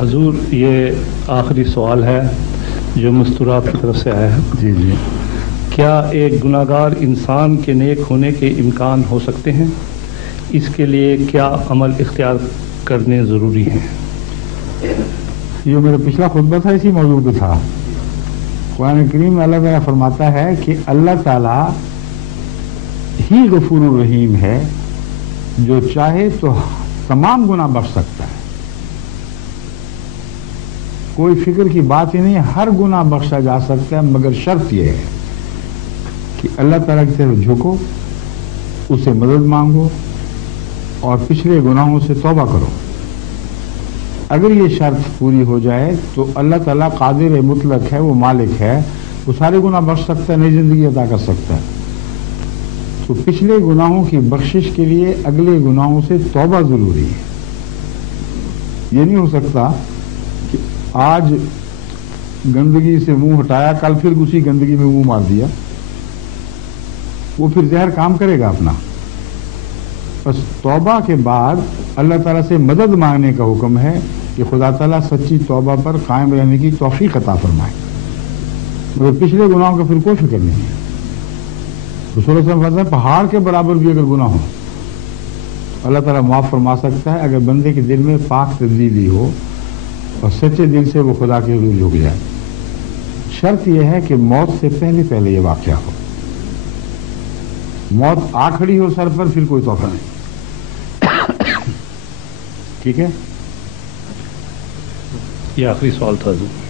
حضور یہ آخری سوال ہے جو مستورات کی طرف سے آیا ہے. جی جی. کیا ایک گناہگار انسان کے نیک ہونے کے امکان ہو سکتے ہیں؟ اس کے لیے کیا عمل اختیار کرنے ضروری ہیں؟ یہ میرا پچھلا خطبہ تھا، اسی موضوع پہ تھا. قرآن کریم میں اللہ تعالیٰ فرماتا ہے کہ اللہ تعالیٰ ہی غفور الرحیم ہے، جو چاہے تو تمام گناہ بخش سکتا ہے. کوئی فکر کی بات ہی نہیں، ہر گناہ بخشا جا سکتا ہے، مگر شرط یہ ہے کہ اللہ تعالیٰ کی طرف جھکو، اس سے مدد مانگو اور پچھلے گناہوں سے توبہ کرو. اگر یہ شرط پوری ہو جائے تو اللہ تعالیٰ قادر مطلق ہے، وہ مالک ہے، وہ سارے گناہ بخش سکتا ہے، نئی زندگی عطا کر سکتا ہے. تو پچھلے گناہوں کی بخشش کے لیے اگلے گناہوں سے توبہ ضروری ہے. یہ نہیں ہو سکتا کہ آج گندگی سے منہ ہٹایا، کل پھر اسی گندگی میں منہ مار دیا، وہ پھر زہر کام کرے گا اپنا. بس توبہ کے بعد اللہ تعالیٰ سے مدد مانگنے کا حکم ہے کہ خدا تعالیٰ سچی توبہ پر قائم رہنے کی توفیق عطا فرمائے. مگر پچھلے گناہوں کا پھر کوئی فکر نہیں ہے. رسول اللہ صلی اللہ علیہ وسلم پہاڑ کے برابر بھی اگر گناہ ہو اللہ تعالیٰ معاف فرما سکتا ہے، اگر بندے کے دل میں پاک تبدیلی ہو اور سچے دل سے وہ خدا کے حضور جھک جائے. شرط یہ ہے کہ موت سے پہلے پہلے یہ واقعہ ہو. موت آ کھڑی ہو سر پر، پھر کوئی توفہ نہیں. ٹھیک ہے. یہ آخری سوال تھا حضور.